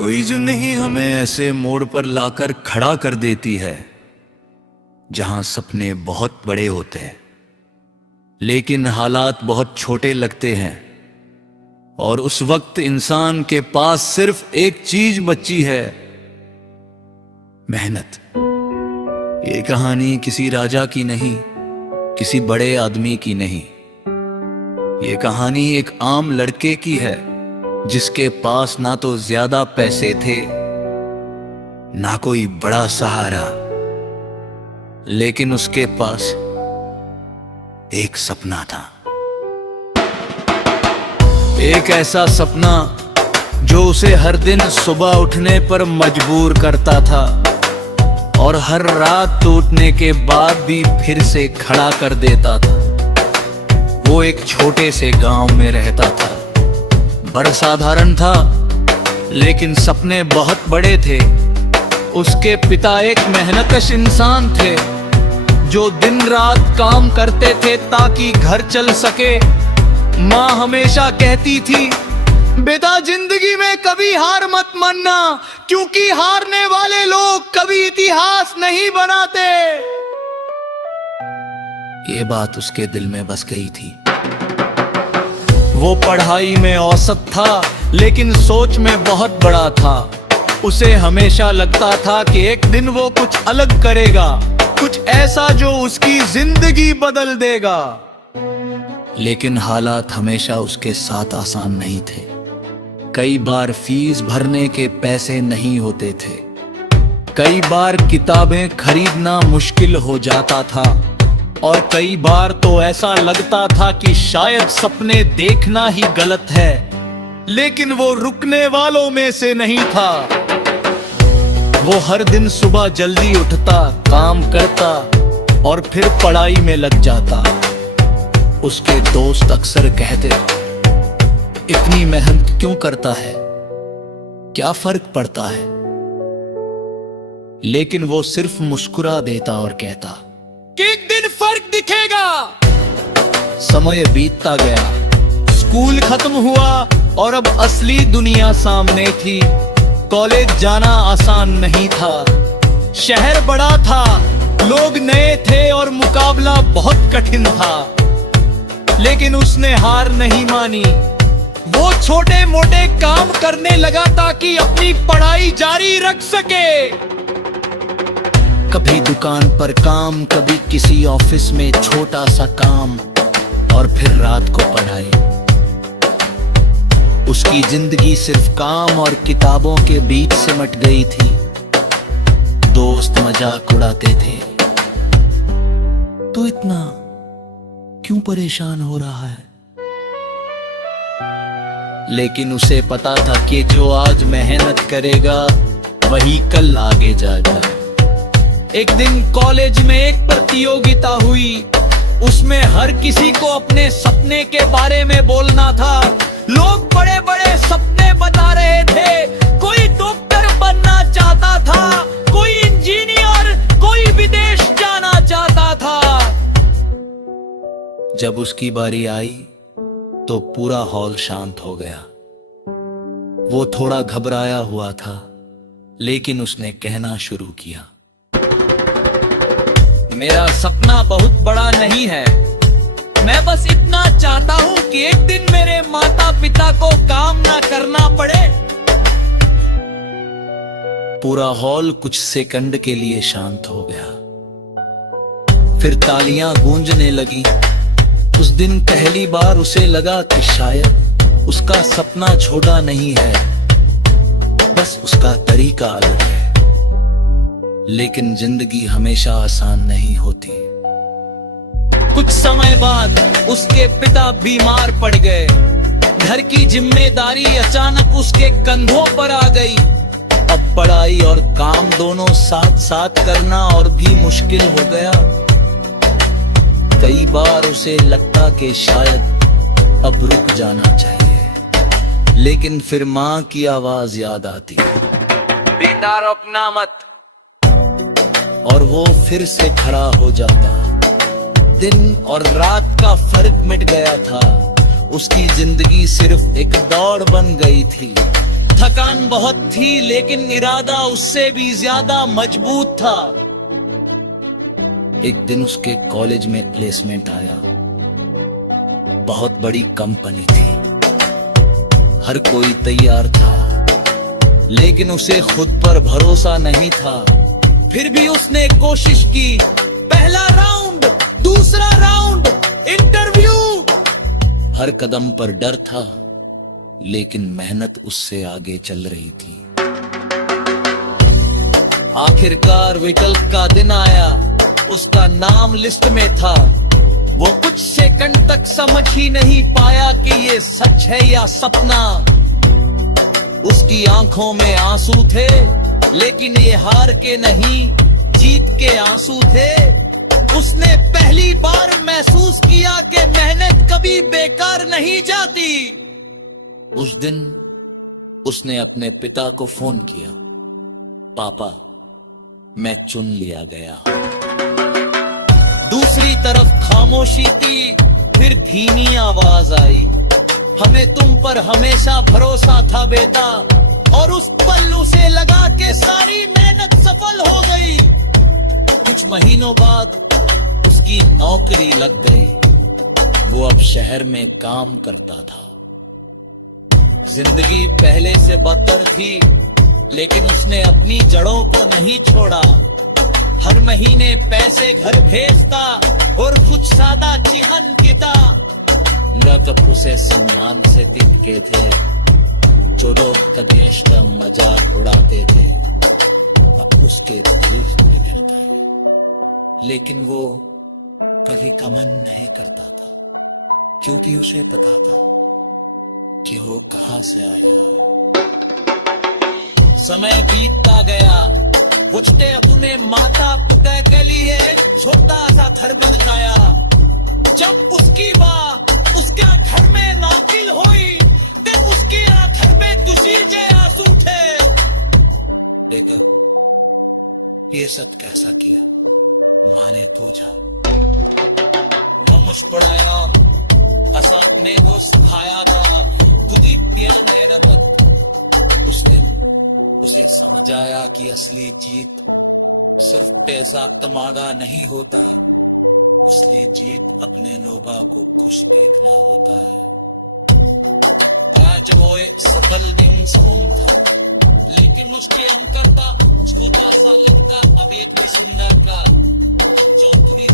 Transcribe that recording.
कोई जो नहीं हमें ऐसे मोड़ पर लाकर खड़ा कर देती है जहां सपने बहुत बड़े होते हैं लेकिन हालात बहुत छोटे लगते हैं। और उस वक्त इंसान के पास सिर्फ एक चीज बची है, मेहनत। ये कहानी किसी राजा की नहीं, किसी बड़े आदमी की नहीं। ये कहानी एक आम लड़के की है जिसके पास ना तो ज्यादा पैसे थे ना कोई बड़ा सहारा, लेकिन उसके पास एक सपना था। एक ऐसा सपना जो उसे हर दिन सुबह उठने पर मजबूर करता था और हर रात टूटने के बाद भी फिर से खड़ा कर देता था। वो एक छोटे से गांव में रहता था, बड़ा साधारण था लेकिन सपने बहुत बड़े थे। उसके पिता एक मेहनतकश इंसान थे जो दिन रात काम करते थे ताकि घर चल सके। माँ हमेशा कहती थी, बेटा जिंदगी में कभी हार मत मानना, क्योंकि हारने वाले लोग कभी इतिहास नहीं बनाते। ये बात उसके दिल में बस गई थी। वो पढ़ाई में औसत था लेकिन सोच में बहुत बड़ा था। उसे हमेशा लगता था कि एक दिन वो कुछ अलग करेगा, कुछ ऐसा जो उसकी जिंदगी बदल देगा। लेकिन हालात हमेशा उसके साथ आसान नहीं थे। कई बार फीस भरने के पैसे नहीं होते थे, कई बार किताबें खरीदना मुश्किल हो जाता था और कई बार तो ऐसा लगता था कि शायद सपने देखना ही गलत है। लेकिन वो रुकने वालों में से नहीं था। वो हर दिन सुबह जल्दी उठता, काम करता और फिर पढ़ाई में लग जाता। उसके दोस्त अक्सर कहते, इतनी मेहनत क्यों करता है, क्या फर्क पड़ता है? लेकिन वो सिर्फ मुस्कुरा देता और कहता, एक दिन फर्क दिखेगा। समय बीतता गया, स्कूल खत्म हुआ और अब असली दुनिया सामने थी। कॉलेज जाना आसान नहीं था, शहर बड़ा था, लोग नए थे और मुकाबला बहुत कठिन था। लेकिन उसने हार नहीं मानी। वो छोटे मोटे काम करने लगा ताकि अपनी पढ़ाई जारी रख सके। कभी दुकान पर काम, कभी किसी ऑफिस में छोटा सा काम और फिर रात को पढ़ाई। उसकी जिंदगी सिर्फ काम और किताबों के बीच सिमट गई थी। दोस्त मजाक उड़ाते थे, तू इतना क्यों परेशान हो रहा है? लेकिन उसे पता था कि जो आज मेहनत करेगा वही कल आगे जाएगा। एक दिन कॉलेज में एक प्रतियोगिता हुई, उसमें हर किसी को अपने सपने के बारे में बोलना था। लोग बड़े बड़े सपने बता रहे थे, कोई डॉक्टर बनना चाहता था, कोई इंजीनियर, कोई विदेश जाना चाहता था। जब उसकी बारी आई तो पूरा हॉल शांत हो गया। वो थोड़ा घबराया हुआ था लेकिन उसने कहना शुरू किया, मेरा सपना बहुत बड़ा नहीं है, मैं बस इतना चाहता हूं कि एक दिन मेरे माता पिता को काम ना करना पड़े। पूरा हॉल कुछ सेकंड के लिए शांत हो गया, फिर तालियां गूंजने लगी। उस दिन पहली बार उसे लगा कि शायद उसका सपना छोटा नहीं है, बस उसका तरीका अलग है। लेकिन जिंदगी हमेशा आसान नहीं होती। कुछ समय बाद उसके पिता बीमार पड़ गए। घर की जिम्मेदारी अचानक उसके कंधों पर आ गई। अब पढ़ाई और काम दोनों साथ साथ करना और भी मुश्किल हो गया। कई बार उसे लगता कि शायद अब रुक जाना चाहिए, लेकिन फिर माँ की आवाज याद आती, बेटा रुकना मत। और वो फिर से खड़ा हो जाता। दिन और रात का फर्क मिट गया था। उसकी जिंदगी सिर्फ एक दौड़ बन गई थी। थकान बहुत थी लेकिन इरादा उससे भी ज्यादा मजबूत था। एक दिन उसके कॉलेज में प्लेसमेंट आया। बहुत बड़ी कंपनी थी, हर कोई तैयार था, लेकिन उसे खुद पर भरोसा नहीं था। फिर भी उसने कोशिश की। पहला राउंड, दूसरा राउंड, इंटरव्यू। हर कदम पर डर था, लेकिन मेहनत उससे आगे चल रही थी। आखिरकार विकल्प का दिन आया। उसका नाम लिस्ट में था। वो कुछ सेकंड तक समझ ही नहीं पाया कि ये सच है या सपना। उसकी आंखों में आंसू थे, लेकिन ये हार के नहीं, जीत के आंसू थे। उसने पहली बार महसूस किया कि मेहनत कभी बेकार नहीं जाती। उस दिन उसने अपने पिता को फोन किया, पापा, मैं चुन लिया गया। दूसरी तरफ खामोशी थी। फिर धीमी आवाज आई, हमें तुम पर हमेशा भरोसा था बेटा। और उस पल उसे लगा कि सारी मेहनत सफल हो गई। कुछ महीनों बाद उसकी नौकरी लग गई। वो अब शहर में काम करता था। जिंदगी पहले से बदतर थी, लेकिन उसने अपनी जड़ों को नहीं छोड़ा। हर महीने पैसे घर भेजता और कुछ सादा चिहन किता। तब उसे सम्मान से दिखते थे, जो लोग कभी का मजाक उड़ाते थे। अब उसके दिल में गिरता है, लेकिन वो कभी का मन नहीं करता था, क्योंकि उसे पता था कि वो कहां से आया। समय बीतता गया। उसने अपने माता पिता के लिए छोटा सा घर बनाया। जब उसकी माँ उसके घर में नाकिल हुई, तो उसकी आंखों पे दूसरी जे आंसू थे। बेटा, ये सब कैसा किया? माँ ने पूछा। वो मुस्कुराया। ने वो सिखाया था, खुदी पिया मेहनत। उसने उसे समझ आया कि असली जीत सिर्फ पैसा कमाना नहीं होता, असली जीत अपने लोगों को खुश देखना होता है। आज वो एक सफल इंसान था, लेकिन उसके अंकर था छोटा सा लगता, अब एक भी सुंदर का चौधरी